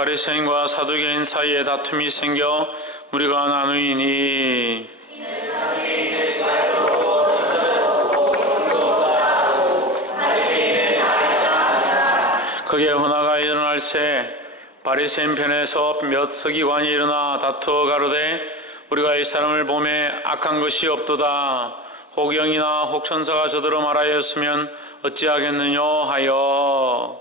바리새인과 사두개인 사이에 다툼이 생겨 무리가 나누이니 그게 혼화가 일어날 새 바리새인 편에서 몇 서기관이 일어나 다투어 가로되 우리가 이 사람을 보매 악한 것이 없도다. 혹 영이나 혹 천사가 저더러 말하였으면 어찌하겠느냐 하여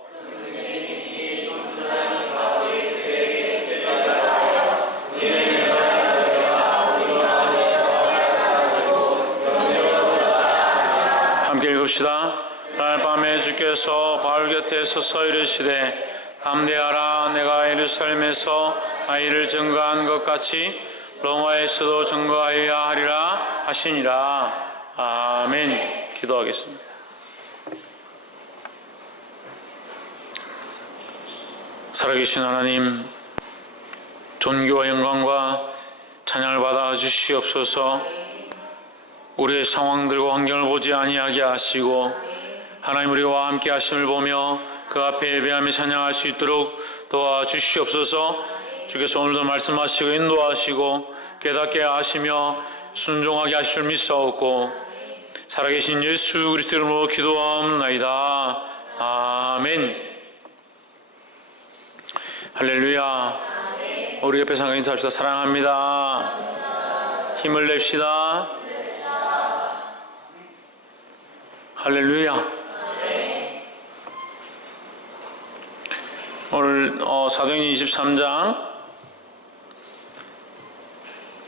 함께 읽읍시다. 그날 밤에 주께서 바울 곁에 서서 이르시되 담대하라. 내가 예루살렘에서 아이를 증거한 것 같이 로마에서도 증거하여야 하리라 하시니라. 아멘. 기도하겠습니다. 살아계신 하나님, 존귀와 영광과 찬양을 받아 주시옵소서. 우리의 상황들과 환경을 보지 아니하게 하시고 하나님 우리와 함께 하심을 보며 그 앞에 예배하며 찬양할 수 있도록 도와주시옵소서. 주께서 오늘도 말씀하시고 인도하시고 깨닫게 하시며 순종하게 하실 줄 믿사옵고 살아계신 예수 그리스도 이름으로 기도하옵나이다. 아멘. 할렐루야. 우리 옆에 상가 인사합시다. 사랑합니다. 힘을 냅시다. 할렐루야. 오늘 사도행전 23장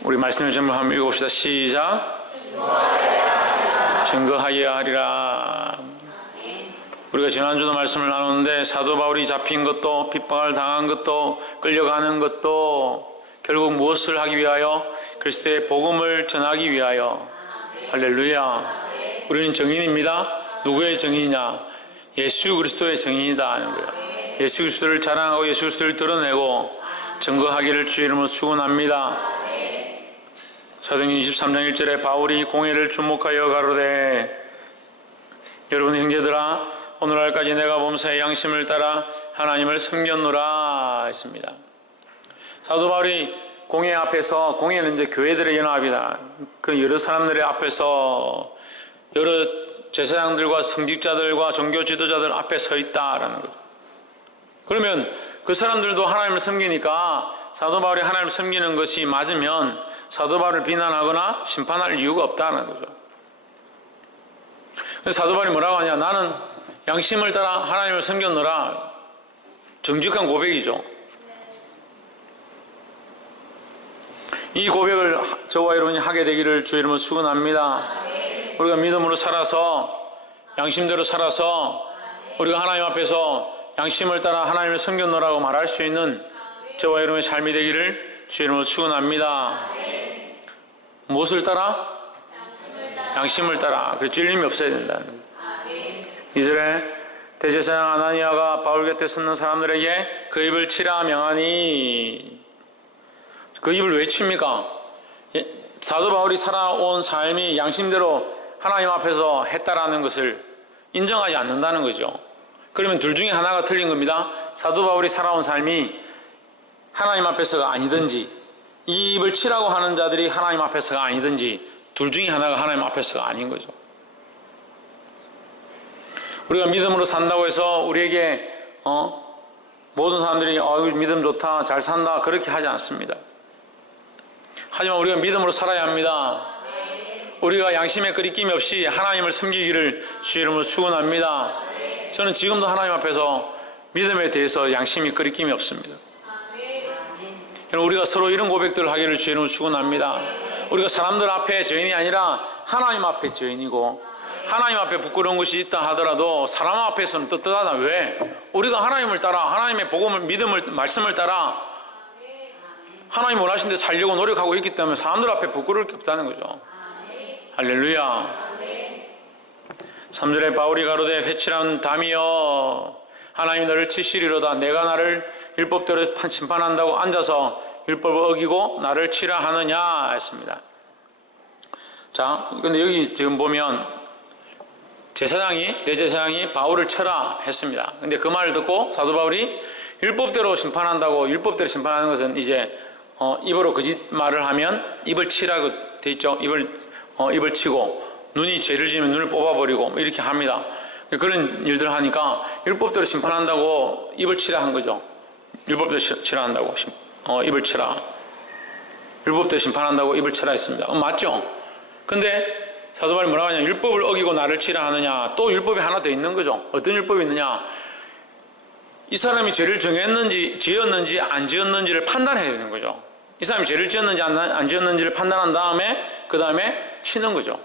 우리 말씀을 전부 한번 읽어봅시다. 시작. 증거하여야 하리라. 우리가 지난주도 말씀을 나누는데 사도 바울이 잡힌 것도 핍박을 당한 것도 끌려가는 것도 결국 무엇을 하기 위하여? 그리스도의 복음을 전하기 위하여. 할렐루야. 우리는 증인입니다. 누구의 증인이냐? 예수 그리스도의 증인이다 하는 거예요. 예수 그리스도를 자랑하고 예수 그리스도를 드러내고 증거하기를 주의 이름으로 축원합니다. 사도행전 23장 1절에 바울이 공회를 주목하여 가로되 여러분 형제들아 오늘날까지 내가 범사의 양심을 따라 하나님을 섬겼노라 했습니다. 사도 바울이 공회 앞에서, 공회는 이제 교회들의 연합이다. 그 여러 사람들의 앞에서 여러 제사장들과 성직자들과 종교 지도자들 앞에 서 있다라는 거죠. 그러면 그 사람들도 하나님을 섬기니까 사도 바울이 하나님을 섬기는 것이 맞으면 사도 바울을 비난하거나 심판할 이유가 없다는 거죠. 그래서 사도 바울이 뭐라고 하냐? 나는 양심을 따라 하나님을 섬겼노라. 정직한 고백이죠. 이 고백을 저와 여러분이 하게 되기를 주의 이름으로 축원합니다. 우리가 믿음으로 살아서 양심대로 살아서 우리가 하나님 앞에서 양심을 따라 하나님을 섬겼노라고 말할 수 있는 저와 여러분의 삶이 되기를 주의 이름으로 축원합니다. 무엇을 따라? 양심을 따라. 그래서 찔림이 없어야 된다는 거예요. 2절에 대제사장 아나니아가 바울 곁에 섰는 사람들에게 그 입을 치라 명하니. 그 입을 왜 칩니까? 사도 바울이 살아온 삶이 양심대로 하나님 앞에서 했다라는 것을 인정하지 않는다는 거죠. 그러면 둘 중에 하나가 틀린 겁니다. 사도 바울이 살아온 삶이 하나님 앞에서가 아니든지 이 입을 치라고 하는 자들이 하나님 앞에서가 아니든지 둘 중에 하나가 하나님 앞에서가 아닌 거죠. 우리가 믿음으로 산다고 해서 우리에게 모든 사람들이 믿음 좋다, 잘 산다 그렇게 하지 않습니다. 하지만 우리가 믿음으로 살아야 합니다. 우리가 양심에 끄리낌 없이 하나님을 섬기기를 주의 이름으로 축원합니다. 저는 지금도 하나님 앞에서 믿음에 대해서 양심이 끄리낌이 없습니다. 우리가 서로 이런 고백들을 하기를 주의 이름으로 축원합니다. 우리가 사람들 앞에 죄인이 아니라 하나님 앞에 죄인이고 하나님 앞에 부끄러운 것이 있다 하더라도 사람 앞에서는 떳떳하다. 왜? 우리가 하나님을 따라 하나님의 복음을 믿음을 말씀을 따라 하나님 원하신 데 살려고 노력하고 있기 때문에 사람들 앞에 부끄러울 게 없다는 거죠. 할렐루야. 3절에 바울이 가로되 회칠한 담이여 하나님이 너를 치시리로다. 내가 나를 율법대로 심판한다고 앉아서 율법을 어기고 나를 치라 하느냐 했습니다. 자, 근데 여기 지금 보면 대제사장이 바울을 쳐라 했습니다. 근데 그 말을 듣고 사도 바울이 율법대로 심판한다고, 율법대로 심판하는 것은 이제 입으로 거짓말을 하면 입을 치라고 돼 있죠. 입을 치고, 눈이 죄를 지으면 눈을 뽑아버리고 뭐 이렇게 합니다. 그런 일들을 하니까 율법대로 심판한다고 입을 치라 한 거죠. 율법대로 치라 한다고, 입을 치라. 율법대로 심판한다고 입을 치라 했습니다. 맞죠? 근데 사도 바울이 뭐라고 하냐면, 율법을 어기고 나를 치라 하느냐. 또 율법이 하나 더 있는 거죠. 어떤 율법이 있느냐. 이 사람이 죄를 정했는지, 지었는지 안 지었는지를 판단해야 되는 거죠. 이 사람이 죄를 지었는지 안 지었는지를 판단한 다음에 그 다음에 치는 거죠.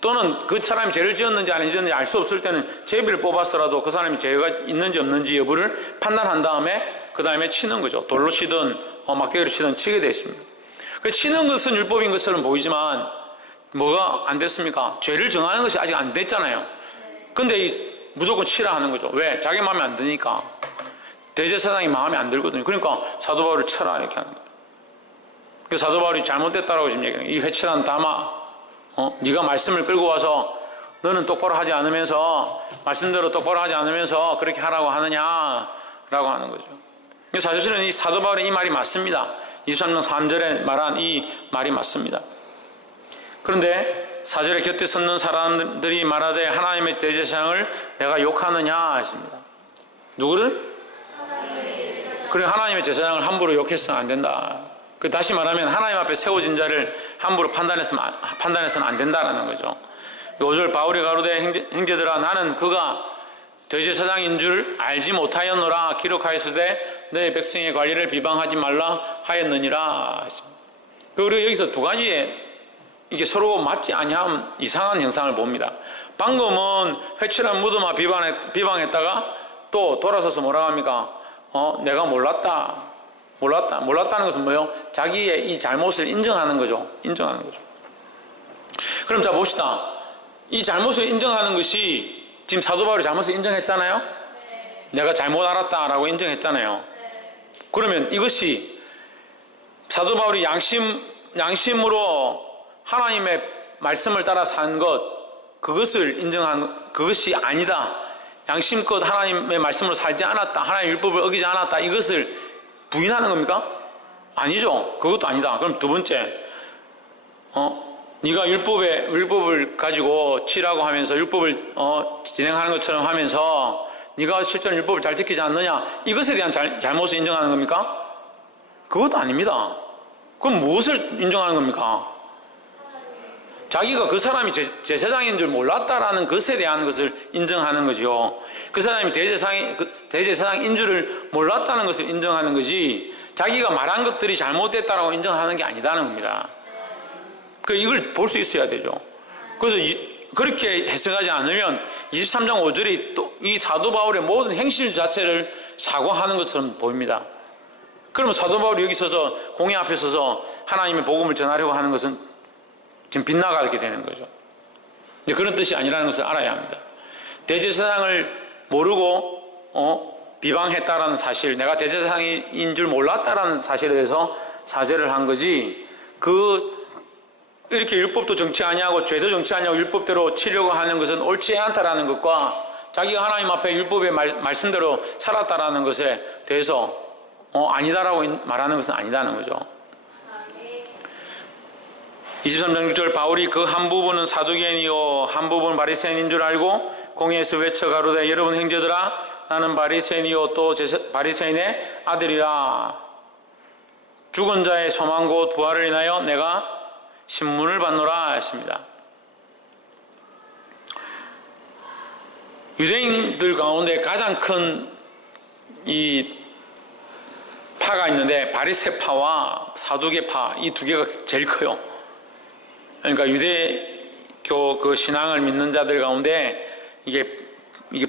또는 그 사람이 죄를 지었는지 안 지었는지 알 수 없을 때는 제비를 뽑았어라도 그 사람이 죄가 있는지 없는지 여부를 판단한 다음에 그 다음에 치는 거죠. 돌로 치든 막대기로 치든 치게 되어 있습니다. 그 치는 것은 율법인 것처럼 보이지만 뭐가 안 됐습니까? 죄를 정하는 것이 아직 안 됐잖아요. 근데 무조건 치라 하는 거죠. 왜? 자기 마음에 안 드니까. 대제사장이 마음에 안 들거든요. 그러니까 사도 바울을 쳐라 이렇게 하는 거예요. 그래서 사도 바울이 잘못됐다라고 지금 얘기해요. 이 회칠한 담아, 네가 말씀을 끌고 와서 너는 똑바로 하지 않으면서, 말씀대로 똑바로 하지 않으면서 그렇게 하라고 하느냐라고 하는 거죠. 사실은 이 사도 바울의 이 말이 맞습니다. 23장 3절에 말한 이 말이 맞습니다. 그런데 4절에 곁에 섰는 사람들이 말하되 하나님의 대제사장을 내가 욕하느냐 하십니다. 누구를? 그래, 하나님의 제사장을 함부로 욕해서는 안 된다. 다시 말하면 하나님 앞에 세워진 자를 함부로 판단해서는 안 된다라는 거죠. 5절 바울이 가로되 형제들아 나는 그가 대제사장인 줄 알지 못하였노라 기록하였으되 너희 백성의 관리를 비방하지 말라 하였느니라. 그리고 여기서 두 가지의 이게 서로 맞지 아니하면 이상한 현상을 봅니다. 방금은 회칠한 무드마 비방했다가 또 돌아서서 뭐라고 합니까? 내가 몰랐다는 것은 뭐예요? 자기의 이 잘못을 인정하는 거죠. 그럼 자 봅시다. 이 잘못을 인정하는 것이 지금 사도 바울이 잘못을 인정했잖아요. 내가 잘못 알았다라고 인정했잖아요. 그러면 이것이 사도 바울이 양심으로 하나님의 말씀을 따라 산 것, 그것을 인정한 그것이 아니다. 양심껏 하나님의 말씀으로 살지 않았다. 하나님의 율법을 어기지 않았다. 이것을 부인하는 겁니까? 아니죠. 그것도 아니다. 그럼 두 번째, 네가 율법을 가지고 치라고 하면서 율법을 진행하는 것처럼 하면서 네가 실제로 율법을 잘 지키지 않느냐, 이것에 대한 잘못을 인정하는 겁니까? 그것도 아닙니다. 그럼 무엇을 인정하는 겁니까? 자기가 그 사람이 제사장인 줄 몰랐다라는 것에 대한 것을 인정하는 거죠. 그 사람이 대제사장인 줄을 몰랐다는 것을 인정하는 거지, 자기가 말한 것들이 잘못됐다라고 인정하는 게 아니다는 겁니다. 이걸 볼 수 있어야 되죠. 그래서 그렇게 해석하지 않으면 23장 5절이 또 이 사도 바울의 모든 행실 자체를 사과하는 것처럼 보입니다. 그러면 사도 바울이 여기 서서 공회 앞에 서서 하나님의 복음을 전하려고 하는 것은 지금 빗나가게 되는 거죠. 근데 그런 뜻이 아니라는 것을 알아야 합니다. 대제사장을 모르고 비방했다라는 사실, 내가 대제사장인 줄 몰랐다라는 사실에 대해서 사죄를 한 거지, 이렇게 율법도 정치 아니하고 죄도 정치 아니하고 율법대로 치려고 하는 것은 옳지 않다라는 것과 자기가 하나님 앞에 율법의 말씀대로 살았다라는 것에 대해서 아니다라고 말하는 것은 아니다는 거죠. 23장 6절 바울이 그 한 부분은 사두개인이요 한 부분은 바리새인인 줄 알고 공회에서 외쳐 가로되 여러분 형제들아 나는 바리새인이요 또 바리새인의 아들이라. 죽은 자의 소망 곧 부활을 인하여 내가 신문을 받노라 하십니다. 유대인들 가운데 가장 큰 이 파가 있는데 바리새파와 사두개파, 이 두 개가 제일 커요. 그러니까 유대교 그 신앙을 믿는 자들 가운데 이게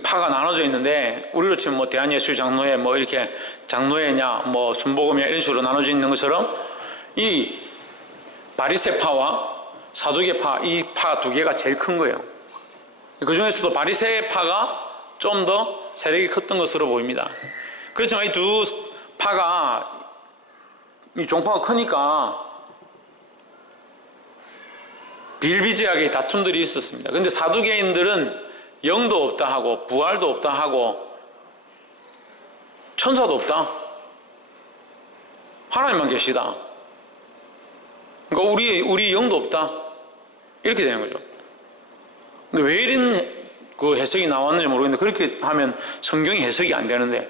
파가 나눠져 있는데, 우리로 치면 뭐 대한예술 장로회 뭐 이렇게 장로회냐 뭐 순복음이냐 이런 식으로 나눠져 있는 것처럼 이 바리새파와 사두개파, 이 파 두 개가 제일 큰 거예요. 그 중에서도 바리새파가 좀 더 세력이 컸던 것으로 보입니다. 그렇지만 이 두 파가, 이 종파가 크니까 비일비재하게 다툼들이 있었습니다. 그런데 사두개인들은 영도 없다 하고 부활도 없다 하고 천사도 없다. 하나님만 계시다. 그러니까 우리 영도 없다. 이렇게 되는 거죠. 근데 왜 이런 그 해석이 나왔는지 모르겠는데 그렇게 하면 성경이 해석이 안 되는데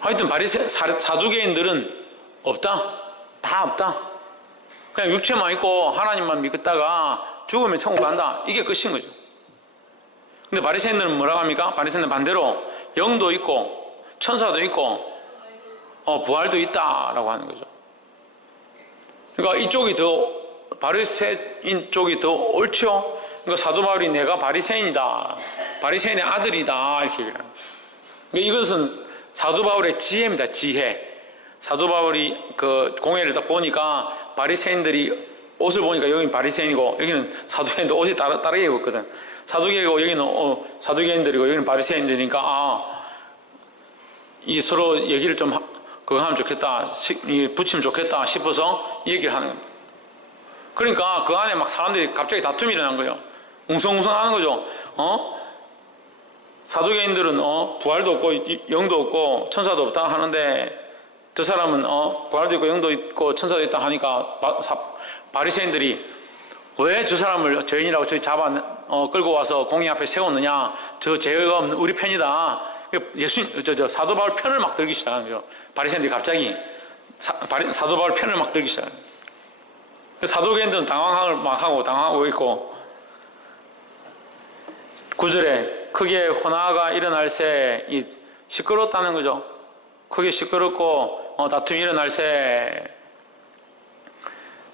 하여튼 사두개인들은 없다. 다 없다. 그냥 육체만 있고 하나님만 믿다가 죽으면 천국 간다. 이게 끝인 거죠. 근데 바리새인들은 뭐라고 합니까? 바리새인들은 반대로 영도 있고 천사도 있고 부활도 있다라고 하는 거죠. 그러니까 이쪽이 더 바리새인 쪽이 더 옳죠. 그러니까 사도 바울이 내가 바리새인이다, 바리새인의 아들이다 이렇게 얘기를 합니다. 그러니까 이것은 사도 바울의 지혜입니다. 지혜. 사도 바울이 그 공회를 딱 보니까 바리새인들이 옷을 보니까 여기는 바리새인이고 여기는 사두개인들 옷이 다르게 입었거든. 사두개이고 여기는 사두개인들이고 여기는 바리새인들이니까 이 서로 얘기를 좀 그거 하면 좋겠다, 붙이면 좋겠다 싶어서 이 얘기를 하는 겁니다. 그러니까 그 안에 막 사람들이 갑자기 다툼이 일어난 거예요. 웅성웅성 하는 거죠. 사두개인들은 부활도 없고 영도 없고 천사도 없다 하는데 저 사람은 부활도 있고 영도 있고 천사도 있다 하니까 바리새인들이 왜 저 사람을 죄인이라고 저기 잡아 끌고 와서 공의 앞에 세웠느냐, 저 죄가 없는 우리 편이다. 사도 바울 편을 막 들기 시작하는 거죠. 바리새인들이 갑자기 사도 바울 편을 막 들기 시작하는 거예요. 사두개인들은 당황하고 있고 9절에 크게 혼화가 일어날 새 시끄럽다는 거죠. 크게 시끄럽고 다툼이 일어날 새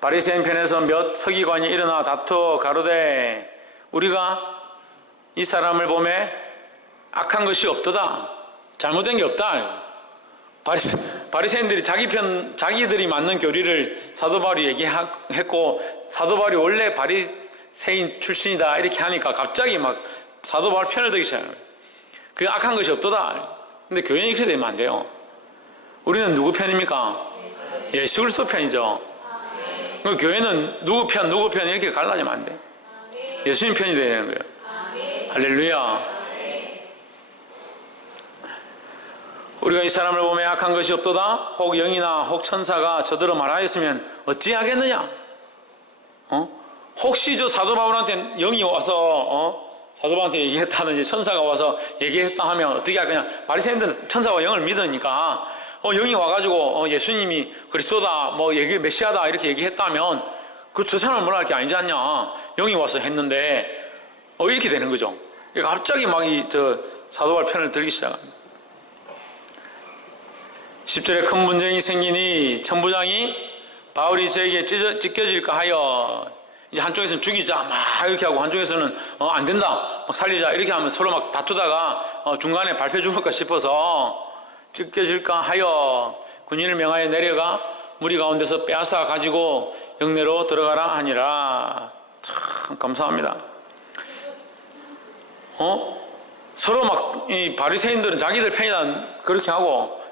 바리새인 편에서 몇 서기관이 일어나 다투어 가로되 우리가 이 사람을 보매 악한 것이 없도다. 잘못된 게 없다. 바리새인들이 자기들이 맞는 교리를 사도 바울이 얘기했고 사도 바울이 원래 바리새인 출신이다 이렇게 하니까 갑자기 막 사도 바울 편을 들기 시작해요. 그 악한 것이 없도다. 근데 교회는 이렇게 되면 안 돼요. 우리는 누구 편입니까? 예수 그리스도 편이죠. 그럼 교회는 누구 편 이렇게 갈라지면 안 돼. 예수님 편이 되야 되는 거예요. 할렐루야. 우리가 이 사람을 보면 악한 것이 없도다. 혹 영이나 혹 천사가 저더러 말하였으면 어찌하겠느냐. 혹시 저 사도 바울한테 영이 와서 사도 바울한테 얘기했다든지 천사가 와서 얘기했다 하면 어떻게 할 거냐. 바리새인들은 천사와 영을 믿으니까 영이 와가지고 예수님이 그리스도다, 메시아다 이렇게 얘기했다면 저 사람은 뭐라 할 게 아니지 않냐. 영이 와서 했는데 이렇게 되는 거죠. 갑자기 막 사도 바울 편을 들기 시작합니다. 10절에 큰 분쟁이 생기니 천부장이 바울이 저에게 찢겨질까 하여 이제 한쪽에서는 죽이자 막 이렇게 하고 한쪽에서는 안 된다 막 살리자 이렇게 하면 서로 막 다투다가 중간에 밟혀 죽을까 싶어서 찢겨질까 하여 군인을 명하여 내려가 무리 가운데서 빼앗아 가지고 영내로 들어가라 하니라. 참 감사합니다. 서로 막 이 바리새인들은 자기들 편이다 그렇게 하고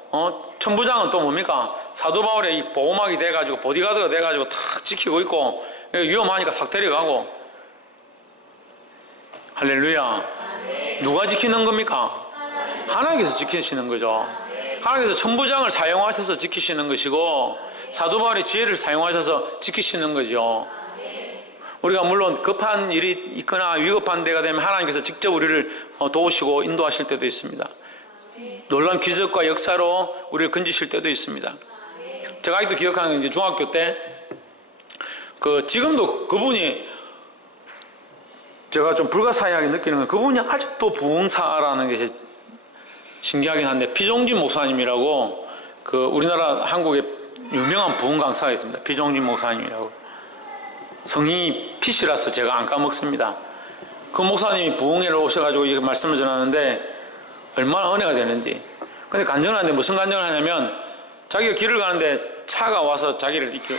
천부장은 또 뭡니까? 사도 바울의 이 보호막이 돼가지고 보디가드가 돼가지고 탁 지키고 있고 위험하니까 싹 데려가고. 할렐루야. 누가 지키는 겁니까? 하나님께서 지키시는 거죠. 하나님께서 천부장을 사용하셔서 지키시는 것이고 사도 바울의 지혜를 사용하셔서 지키시는 거죠. 우리가 물론 급한 일이 있거나 위급한 데가 되면 하나님께서 직접 우리를 도우시고 인도하실 때도 있습니다. 놀라운 기적과 역사로 우리를 건지실 때도 있습니다. 제가 아직도 기억하는 게 이제 중학교 때 지금도 그분이 제가 좀 불가사의하게 느끼는 건 그분이 아직도 부흥사라는 것이 신기하긴 한데 피종진 목사님이라고 우리나라 한국에 유명한 부흥 강사가 있습니다. 피종진 목사님이라고. 성이 피시라서 제가 안 까먹습니다. 그 목사님이 부흥회를 오셔가지고 이렇게 말씀을 전하는데 얼마나 은혜가 되는지. 근데 간증을 하는데 무슨 간증을 하냐면 자기가 길을 가는데 차가 와서 자기를 이렇게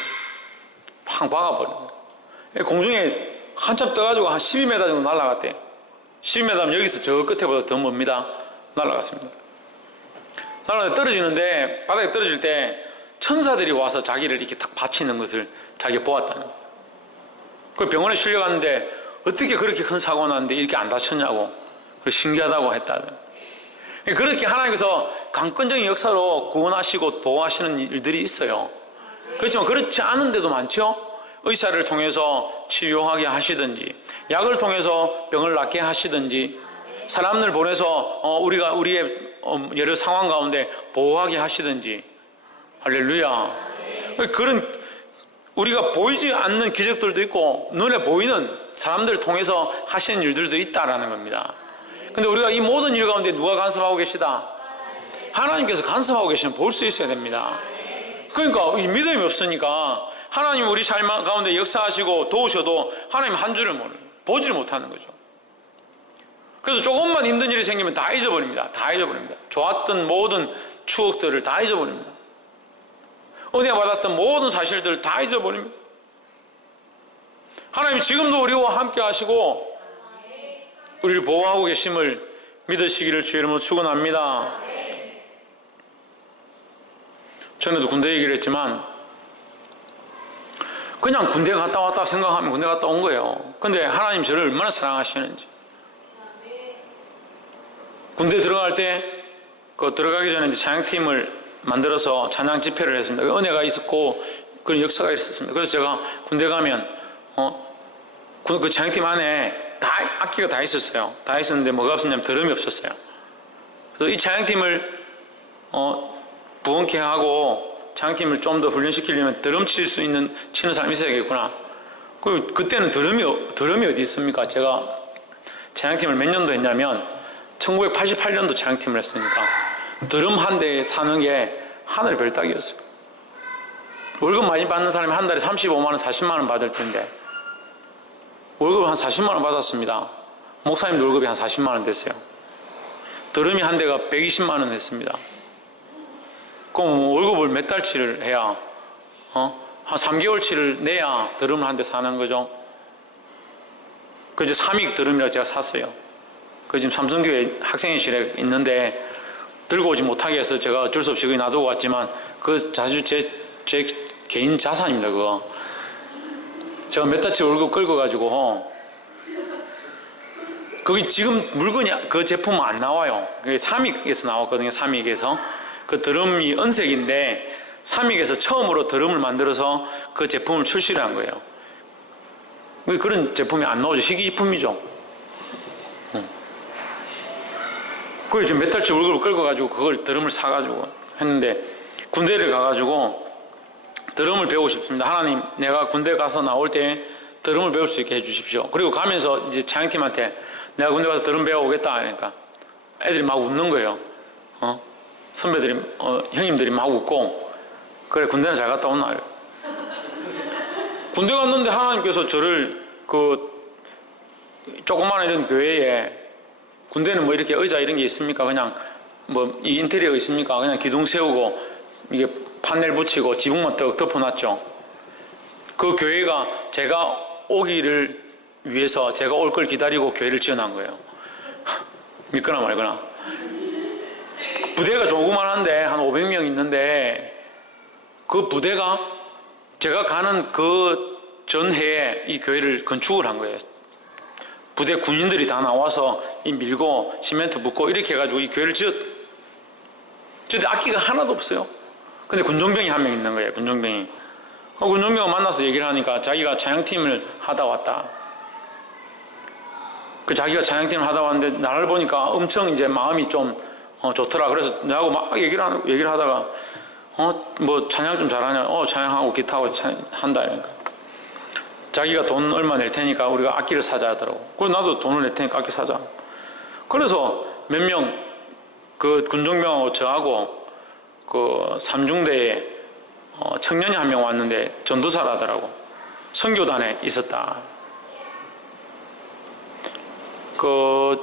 팡 박아버린 거예요. 공중에 한참 떠가지고 한 12m 정도 날아갔대요. 12m면 여기서 저 끝에보다 더 멉니다. 날아갔습니다. 날아가 떨어지는데 바닥에 떨어질 때 천사들이 와서 자기를 이렇게 딱 받치는 것을 자기가 보았다는 거예요. 그 병원에 실려갔는데 어떻게 그렇게 큰 사고 났는데 이렇게 안 다쳤냐고 신기하다고 했다는. 그렇게 하나님께서 강권적인 역사로 구원하시고 보호하시는 일들이 있어요. 그렇지만 그렇지 않은 데도 많죠. 의사를 통해서 치료하게 하시든지, 약을 통해서 병을 낫게 하시든지, 사람들 보내서 우리가 우리의 여러 상황 가운데 보호하게 하시든지. 할렐루야. 그런 우리가 보이지 않는 기적들도 있고 눈에 보이는 사람들을 통해서 하시는 일들도 있다라는 겁니다. 근데 우리가 이 모든 일 가운데 누가 간섭하고 계시다? 하나님께서 간섭하고 계시면 볼 수 있어야 됩니다. 그러니까 이 믿음이 없으니까 하나님 우리 삶 가운데 역사하시고 도우셔도 하나님 한 줄을 보지를 못하는 거죠. 그래서 조금만 힘든 일이 생기면 다 잊어버립니다. 다 잊어버립니다. 좋았던 모든 추억들을 다 잊어버립니다. 은혜 받았던 모든 사실들을 다 잊어버립니다. 하나님이 지금도 우리와 함께 하시고 우리를 보호하고 계심을 믿으시기를 주의 이름으로 축원합니다. 전에도 군대 얘기를 했지만 그냥 군대 갔다 왔다 생각하면 군대 갔다 온 거예요. 근데 하나님 저를 얼마나 사랑하시는지. 군대 들어갈 때 그 들어가기 전에 찬양팀을 만들어서 찬양 집회를 했습니다. 은혜가 있었고 그런 역사가 있었습니다. 그래서 제가 군대 가면 그 찬양팀 안에 다 악기가 다 있었어요. 다 있었는데 뭐가 없었냐면 드럼이 없었어요. 그래서 이 찬양팀을 부흥케 하고 찬양팀을 좀 더 훈련시키려면 드럼 칠 수 있는 치는 사람이 있어야겠구나. 그때는 드럼이 어디 있습니까? 제가 찬양팀을 몇 년도 했냐면 1988년도 찬양팀을 했으니까 드럼 한 대 사는 게 하늘 별 따기였어요. 월급 많이 받는 사람이 한 달에 35만 원, 40만 원 받을 텐데 월급을 한 40만 원 받았습니다. 목사님도 월급이 한 40만 원 됐어요. 드럼이 한 대가 120만 원 했습니다. 그럼 월급을 몇 달치를 해야 한 3개월치를 내야 드럼을 한 대 사는 거죠. 그래서 3익 드럼이라고 제가 샀어요. 그 지금 삼성교회 학생회실에 있는데 들고 오지 못하게 해서 제가 어쩔 수 없이 거기 놔두고 왔지만 그 사실 제 개인 자산입니다. 그거 제가 몇 달치 월급 긁어가지고 거기 지금 물건이 그 제품은 안 나와요. 그게 삼익에서 나왔거든요. 삼익에서 그 드럼이 은색인데 삼익에서 처음으로 드럼을 만들어서 그 제품을 출시를 한 거예요. 그런 제품이 안 나오죠. 희귀제품이죠. 그걸 지금 몇 달치 월급을 끌고가지고 그걸 드럼을 사가지고 했는데 군대를 가가지고 드럼을 배우고 싶습니다. 하나님, 내가 군대 가서 나올 때 드럼을 배울 수 있게 해주십시오. 그리고 가면서 이제 찬양팀한테 내가 군대 가서 드럼 배워오겠다 하니까 애들이 막 웃는 거예요. 선배들이, 형님들이 막 웃고 그래 군대는 잘 갔다 온나. 군대 갔는데 하나님께서 저를 그 조그마한 이런 교회에 군대는 뭐 이렇게 의자 이런 게 있습니까? 그냥 뭐 이 인테리어가 있습니까? 그냥 기둥 세우고 이게 판넬 붙이고 지붕만 떡 덮어놨죠. 그 교회가 제가 오기를 위해서 제가 올 걸 기다리고 교회를 지어놓은 거예요. 믿거나 말거나. 부대가 조그만한데 한 500명 있는데 그 부대가 제가 가는 그 전해에 이 교회를 건축을 한 거예요. 부대 군인들이 다 나와서 이 밀고 시멘트 붓고 이렇게 해가지고 이 교회를 지었는데 악기가 하나도 없어요. 근데 군종병이 한 명 있는 거예요. 군종병이. 군종병을 만나서 얘기를 하니까 자기가 찬양팀을 하다 왔다. 그 자기가 찬양팀을 하다 왔는데 나를 보니까 엄청 이제 마음이 좀 좋더라. 그래서 나하고 막 얘기를 하다가 뭐 찬양 좀 잘하냐? 찬양하고 기타하고 한다. 이러니까. 자기가 돈 얼마 낼 테니까 우리가 악기를 사자 하더라고. 그래서 나도 돈을 낼 테니까 악기 사자. 그래서 몇 명 그 군종병하고 저하고 그 삼중대에 청년이 한 명 왔는데 전도사라더라고. 선교단에 있었다. 그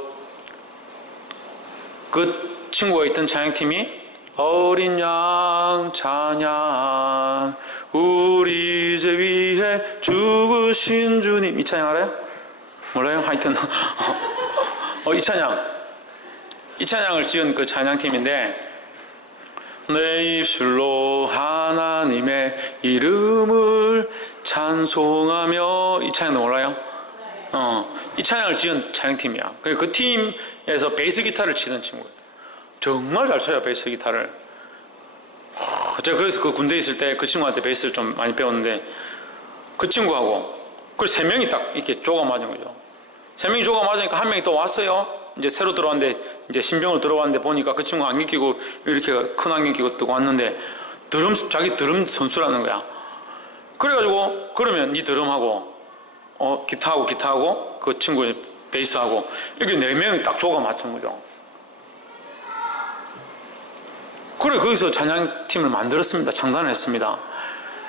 친구가 있던 찬양팀이 어린 양 찬양 우리 죄 위해 죽으신 주님. 이 찬양 알아요? 몰라요? 하여튼 이 찬양을 지은 그 찬양팀인데 내 입술로 하나님의 이름을 찬송하며. 이 찬양도 몰라요? 이 찬양을 지은 찬양팀이야. 그 팀에서 베이스 기타를 치던 친구예요. 정말 잘 쳐요, 베이스 기타를. 제가 그래서 그 군대에 있을 때 그 친구한테 베이스를 좀 많이 배웠는데, 그 친구하고 그 세 명이 딱 이렇게 조가 맞은 거죠. 세 명이 조가 맞으니까 한 명이 또 왔어요. 이제 새로 들어왔는데, 이제 신병으로 들어왔는데 보니까 그 친구 안경 끼고 이렇게 큰 안경 끼고 뜨고 왔는데, 자기 드럼 선수라는 거야. 그래가지고, 그러면 니 드럼하고 기타하고 그 친구 베이스하고 이렇게 네 명이 딱 조가 맞춘 거죠. 그래, 거기서 찬양팀을 만들었습니다. 창단했습니다.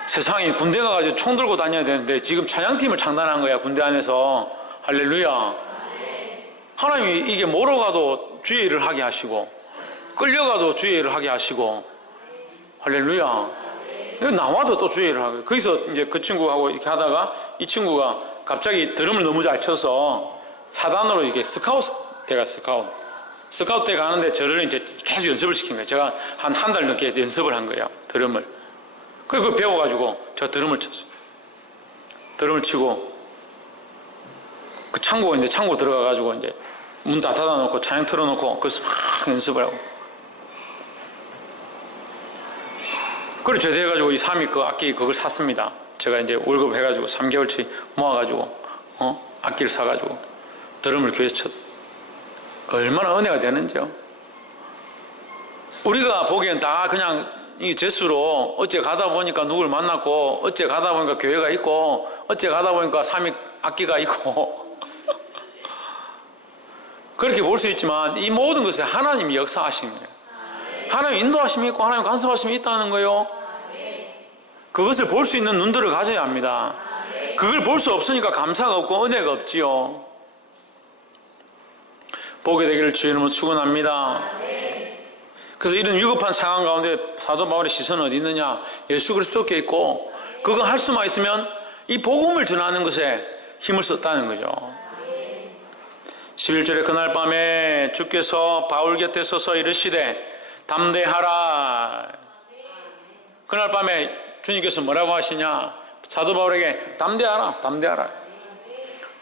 세상에 군대 가가지고 총 들고 다녀야 되는데 지금 찬양팀을 창단한 거야, 군대 안에서. 할렐루야. 하나님이 이게 뭐로 가도 주의 일을 하게 하시고, 끌려가도 주의 일을 하게 하시고, 할렐루야. 나와도 또 주의 일을 하고. 거기서 이제 그 친구하고 이렇게 하다가 이 친구가 갑자기 드럼을 너무 잘 쳐서 사단으로 이게 스카우트 때 가는데 저를 이제 계속 연습을 시킨 거예요. 제가 한 달 넘게 연습을 한 거예요, 드럼을. 그래서 그걸 배워가지고 제가 드럼을 쳤어요. 드럼을 치고 그 창고가 이제 창고 들어가가지고 이제 문 다 닫아놓고 찬양 틀어놓고 그래서 막 연습을 하고. 그래 제대로 해가지고 이 3위 그 악기 그걸 샀습니다. 제가 이제 월급 해가지고 3개월치 모아가지고 악기를 사가지고 드럼을 교회에서 쳤어요. 얼마나 은혜가 되는지요. 우리가 보기엔 다 그냥 이 재수로 어째 가다 보니까 누굴 만났고, 어째 가다 보니까 교회가 있고, 어째 가다 보니까 3위 악기가 있고 그렇게 볼 수 있지만 이 모든 것에 하나님이 역사하신 거예요. 하나님 인도하심이 있고 하나님 간섭하심이 있다는 거예요. 그것을 볼 수 있는 눈들을 가져야 합니다. 그걸 볼 수 없으니까 감사가 없고 은혜가 없지요. 보게 되기를 주의 이름으로 축원합니다. 그래서 이런 위급한 상황 가운데 사도 바울의 시선은 어디 있느냐? 예수 그리스도께 있고, 그거 할 수만 있으면 이 복음을 전하는 것에 힘을 썼다는 거죠. 11절에 그날 밤에 주께서 바울 곁에 서서 이르시되 담대하라. 그날 밤에 주님께서 뭐라고 하시냐? 사도 바울에게 담대하라, 담대하라.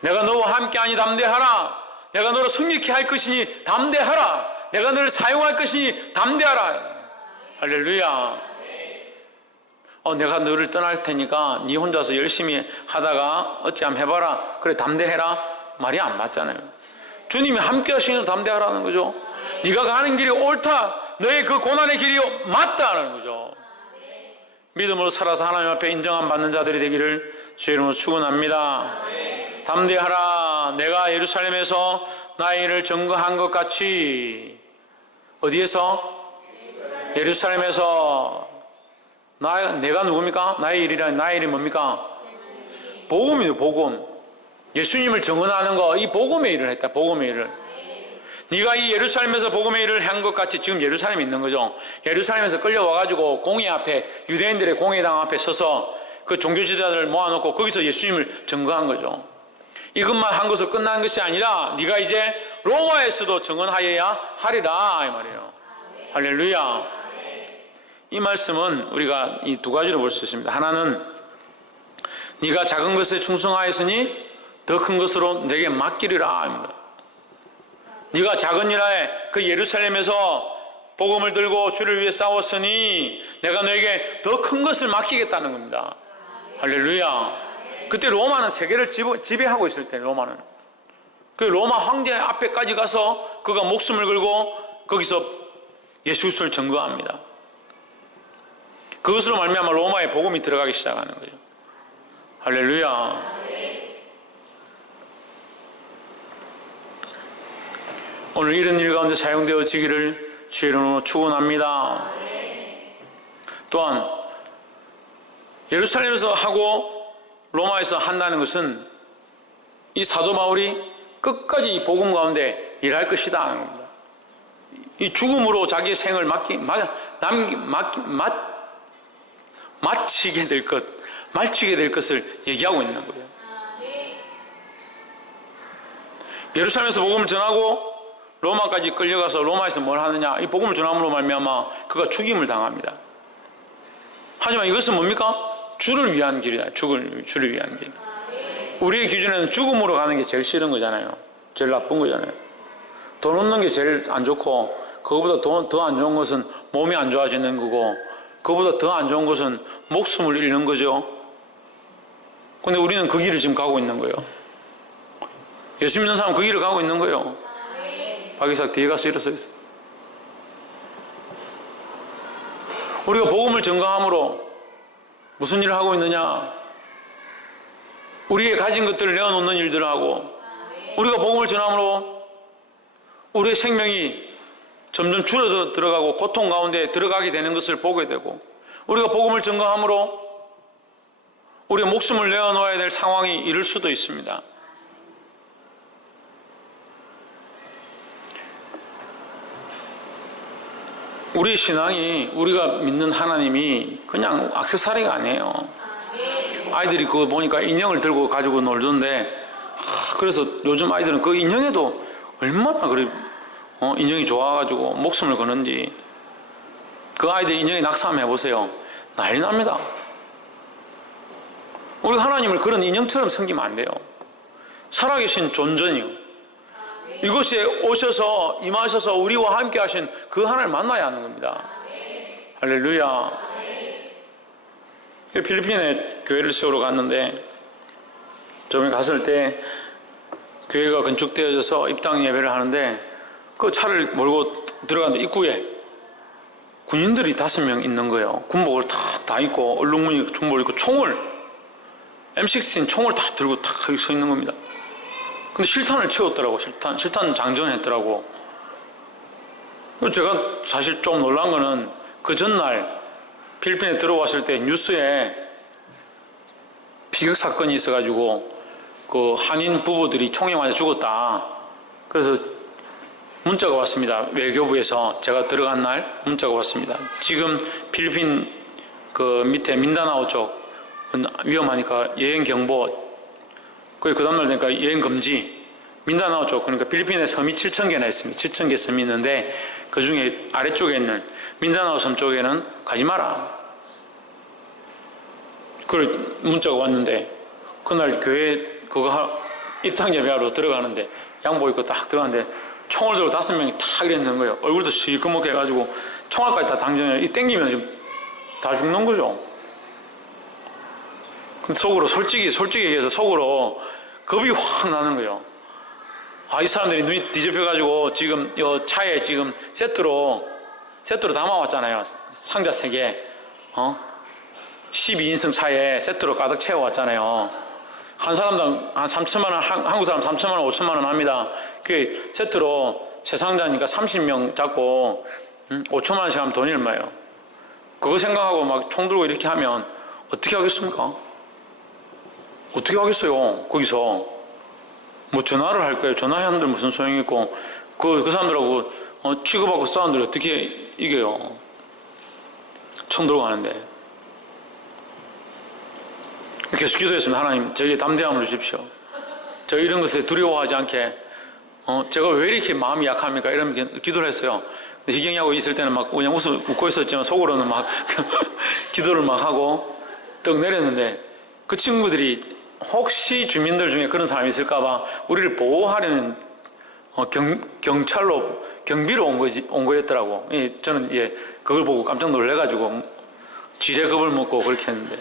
내가 너와 함께하니 담대하라. 내가 너를 승리케 할 것이니 담대하라. 내가 너를 사용할 것이니 담대하라. 할렐루야. 내가 너를 떠날 테니까 네 혼자서 열심히 하다가 어찌 한번 해봐라. 그래 담대해라. 말이 안 맞잖아요. 주님이 함께 하시니 담대하라는 거죠. 네가 가는 길이 옳다. 너의 그 고난의 길이 맞다는 거죠. 믿음으로 살아서 하나님 앞에 인정함 받는 자들이 되기를 주의 이름으로 축원합니다. 담대하라. 내가 예루살렘에서 나의 일을 증거한 것 같이. 어디에서? 예루살렘에서. 내가 누굽니까? 나의 일이란, 나의 일이 뭡니까? 복음이에요, 복음. 예수님을 증언하는 거, 이 복음의 일을 했다, 복음의 일을. 네가 이 예루살렘에서 복음의 일을 한 것 같이. 지금 예루살렘에 있는 거죠. 예루살렘에서 끌려와가지고 공회 앞에, 유대인들의 공회당 앞에 서서 그 종교지도자들을 모아놓고 거기서 예수님을 증거한 거죠. 이것만 한 것으로 끝난 것이 아니라 네가 이제 로마에서도 증언하여야 하리라, 이 말이에요. 할렐루야. 이 말씀은 우리가 이 두 가지로 볼 수 있습니다. 하나는 네가 작은 것에 충성하였으니 더 큰 것으로 내게 맡기리라. 네가 작은 일에 그 예루살렘에서 복음을 들고 주를 위해 싸웠으니 내가 너에게 더 큰 것을 맡기겠다는 겁니다. 할렐루야. 그때 로마는 세계를 지배하고 있을 때, 로마는 그 로마 황제 앞에까지 가서 그가 목숨을 걸고 거기서 예수 그리스도를 증거합니다. 그것으로 말미암아 로마에 복음이 들어가기 시작하는 거죠. 할렐루야. 오늘 이런 일 가운데 사용되어지기를 주의 이름으로 축원합니다. 또한 예루살렘에서 하고 로마에서 한다는 것은 이 사도 바울이 끝까지 이 복음 가운데 일할 것이다 하는 겁니다. 이 죽음으로 자기의 생을 마치게 될 것을 얘기하고 있는 거예요. 예루살렘에서 복음을 전하고 로마까지 끌려가서 로마에서 뭘 하느냐? 이 복음을 전함으로 말미암아 그가 죽임을 당합니다. 하지만 이것은 뭡니까? 주를 위한 길이다. 주를 위한 길. 우리의 기준에는 죽음으로 가는 게 제일 싫은 거잖아요. 제일 나쁜 거잖아요. 돈 없는 게 제일 안 좋고 그거보다 더 안 좋은 것은 몸이 안 좋아지는 거고, 그거보다 더 안 좋은 것은 목숨을 잃는 거죠. 근데 우리는 그 길을 지금 가고 있는 거예요. 예수 믿는 사람은 그 길을 가고 있는 거예요. 박이삭 뒤에 가서 일어서 있어요. 우리가 복음을 증거함으로 무슨 일을 하고 있느냐? 우리의 가진 것들을 내어놓는 일들을 하고, 우리가 복음을 전함으로 우리의 생명이 점점 줄어져 들어가고 고통 가운데 들어가게 되는 것을 보게 되고, 우리가 복음을 증거함으로 우리의 목숨을 내어놓아야 될 상황이 이를 수도 있습니다. 우리 신앙이, 우리가 믿는 하나님이 그냥 액세서리가 아니에요. 아이들이 그거 보니까 인형을 들고 가지고 놀던데, 그래서 요즘 아이들은 그 인형에도 얼마나 그래 인형이 좋아가지고 목숨을 거는지. 그 아이들 인형에 낙서하면 해보세요. 난리 납니다. 우리 하나님을 그런 인형처럼 섬기면 안 돼요. 살아계신 존재니요. 이곳에 오셔서 임하셔서 우리와 함께 하신 그 하나님을 만나야 하는 겁니다. 할렐루야. 필리핀에 교회를 세우러 갔는데, 저번에 갔을 때 교회가 건축되어져서 입당 예배를 하는데, 그 차를 몰고 들어갔는데 입구에 군인들이 5명 있는 거예요. 군복을 다 입고 얼룩무늬 중복을 입고 총을, M16 총을 다 들고 탁 서 있는 겁니다. 근데 실탄을 채웠더라고. 실탄 장전했더라고. 제가 사실 좀 놀란 거는, 그 전날 필리핀에 들어왔을 때 뉴스에 비극 사건이 있어가지고 그 한인 부부들이 총에 맞아 죽었다. 그래서 문자가 왔습니다. 외교부에서. 제가 들어간 날 문자가 왔습니다. 지금 필리핀 그 밑에 민다나오 쪽 위험하니까 여행 경보, 그 다음날 되니까 여행 금지. 민다나오 쪽, 그러니까 필리핀에 섬이 7,000개나 있습니다. 7,000개 섬이 있는데 그 중에 아래쪽에 있는 민다나오 섬 쪽에는 가지 마라. 그 문자가 왔는데, 그날 교회 그거 입당 예배하러 들어가는데 양복 입고 딱 들어가는데 총을 들고 5명이 탁 이랬는 거예요. 얼굴도 시커멓게 해가지고 총알까지 다 당전해. 이 땡기면 좀 다 죽는 거죠. 근데 속으로 솔직히 얘기해서 속으로 겁이 확 나는 거예요. 아, 이 사람들이 눈이 뒤집혀가지고 지금 이 차에 지금 세트로 담아왔잖아요. 상자 3개. 12인승 차에 세트로 가득 채워왔잖아요. 한 사람당 한 3천만 원, 한국 사람 3천만 원, 5천만 원 합니다. 그 세트로 세 상자니까 30명 잡고 5천만 원씩 하면 돈이 얼마예요? 그거 생각하고 막 총 들고 이렇게 하면 어떻게 하겠습니까? 어떻게 하겠어요? 거기서 뭐 전화를 할 거예요. 전화하는들 무슨 소용이 있고, 그 사람들하고 취급하고 싸우는들 어떻게 이겨요? 총 들고 가는데. 계속 기도했습니다. 하나님, 저에게 담대함을 주십시오. 저 이런 것에 두려워하지 않게, 제가 왜 이렇게 마음이 약합니까? 이런 기도를 했어요. 근데 희경이하고 있을 때는 막 그냥 웃고 있었지만 속으로는 막 기도를 막 하고 떡 내렸는데, 그 친구들이 혹시 주민들 중에 그런 사람이 있을까봐 우리를 보호하려는 경비로 온 거였더라고. 저는 그걸 보고 깜짝 놀래가지고 지뢰 겁을 먹고 그렇게 했는데,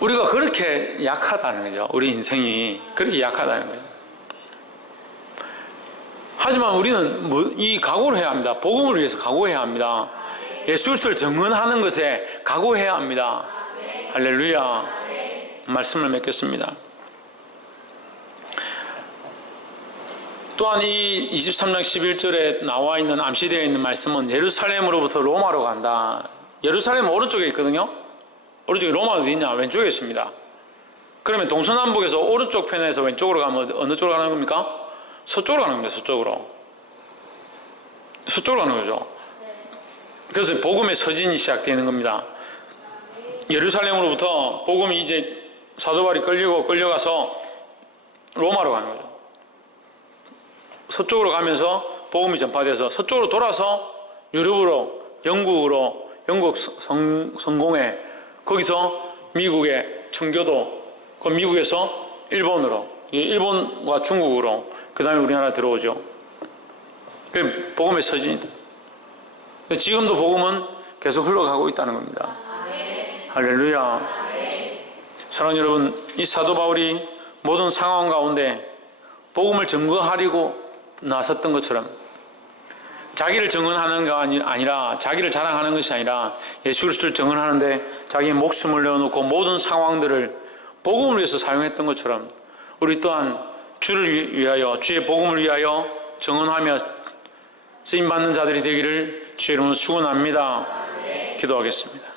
우리가 그렇게 약하다는 거죠. 우리 인생이 그렇게 약하다는 거예요. 하지만 우리는 이 각오를 해야 합니다. 복음을 위해서 각오해야 합니다. 예수 그리스도를 증언하는 것에 각오해야 합니다. 할렐루야. 말씀을 맺겠습니다. 또한 이 23장 11절에 나와 있는, 암시되어 있는 말씀은 예루살렘으로부터 로마로 간다. 예루살렘은 오른쪽에 있거든요. 오른쪽에 로마가 어디 있냐? 왼쪽에 있습니다. 그러면 동서남북에서 오른쪽 편에서 왼쪽으로 가면 어느 쪽으로 가는 겁니까? 서쪽으로 가는 겁니다. 서쪽으로 가는 거죠. 그래서 복음의 서진이 시작되는 겁니다. 예루살렘으로부터 복음이 이제 사도 바울이 끌려가서 로마로 가는 거죠. 서쪽으로 가면서 복음이 전파돼서 서쪽으로 돌아서 유럽으로, 영국 성공회, 거기서 미국의 청교도, 그 미국에서 일본으로, 일본과 중국으로, 그 다음에 우리나라 들어오죠. 그게 복음의 서진이다. 지금도 복음은 계속 흘러가고 있다는 겁니다. 할렐루야. 사랑하는 여러분, 이 사도 바울이 모든 상황 가운데 복음을 증거하려고 나섰던 것처럼 자기를 증언하는 게 아니라 자기를 자랑하는 것이 아니라 예수 그리스도를 증언하는데 자기의 목숨을 내어놓고 모든 상황들을 복음을 위해서 사용했던 것처럼 우리 또한 주를 위하여 주의 복음을 위하여 증언하며 쓰임받는 자들이 되기를 주의 이름으로 축원합니다. 기도하겠습니다.